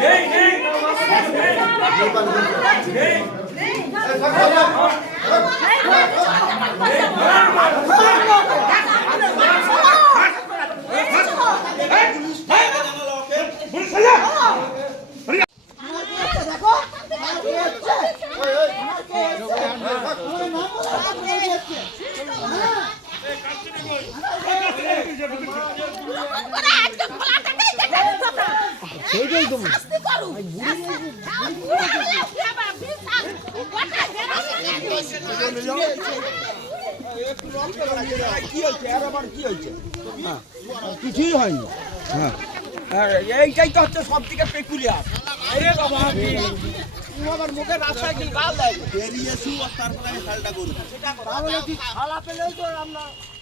Hey, hey! কি কি কিছুই হয়নি হ্যাঁ, এইটাই তো হচ্ছে সব থেকে পেকুলিয়ার আমার মুখে রাস্তায় গাল দেয় বেরিয়ে এসু আর তারপরে আমি হালটা করব তাহলে কি খালা পেলেই তো আমরা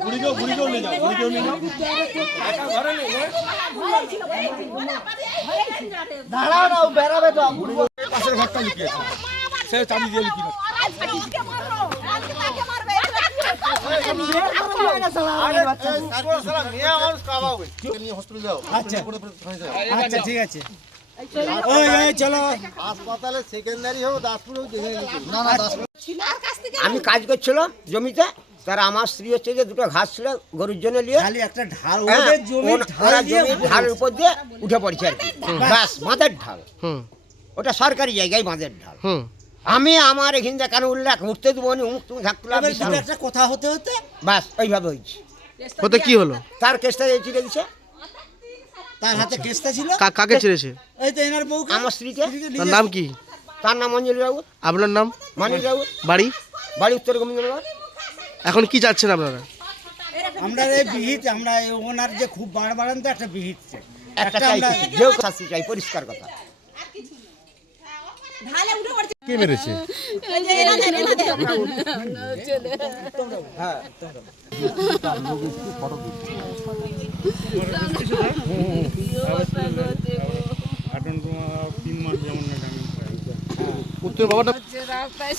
বুড়িকেও বুড়িকেও নিয়ে যাও বুড়িকেও নিয়ে যাও। দাঁড়াও বেড়াবে তো পাশের ঘরটা লুকিয়ে সে চাবি দিয়ে লুকিয়ে হসপিটালে যাও আচ্ছা। আচ্ছা ঠিক আছে। ওই ওই চলো। হাসপাতালে সেকেন্ডারি হোক দাসপুর হোক যেখানে না না দাসপুর। আমি কাজ করছিলাম জমিতে। তার আমার স্ত্রী হচ্ছে যে দুটো ঘাস ছিল গরুর জন্য নিয়ে। খালি একটা ঢাল হ্যাঁ, ওদের জমি ঢাল ওরা দিয়ে জমির ঢালের উপর দিয়ে উঠে পড়ছে আর কি। ব্যাস বাঁধের ঢাল। ওটা সরকারি জায়গায় বাঁধের ঢাল। আমি আমার এখান থেকে কেন উল্লেখ উঠতে দেবো নি উমুক তুমি থাকতে একটা কথা হতে হতে বাস ওইভাবে হয়েছে। ওতে কি হলো? তার কেসটা এই চিড়ে দিছে। তার হাতে কেসটা ছিল। কা- কাকে ছেড়েছে? এই তো এনার বউকে। আমার স্ত্রীকে। স্ত্রীকে তার নাম কি? তার নাম অঞ্জলি রাউত আপনার নাম? মানিক রাউত বাড়ি? বাড়ি উত্তর গোবিন্দনগর এখন কি চাচ্ছেন আপনারা? আমরা এই বিহিত আমরা এই ওনার যে খুব বাড় বাড়ান তো একটা বিহিত একটা যেও শাস্তি চাই পরিষ্কার কথা। কে মেরেছে? উত্তর বাবাটা রাস্তায়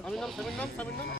আমি নাম স্বামীর নাম স্বামীর নাম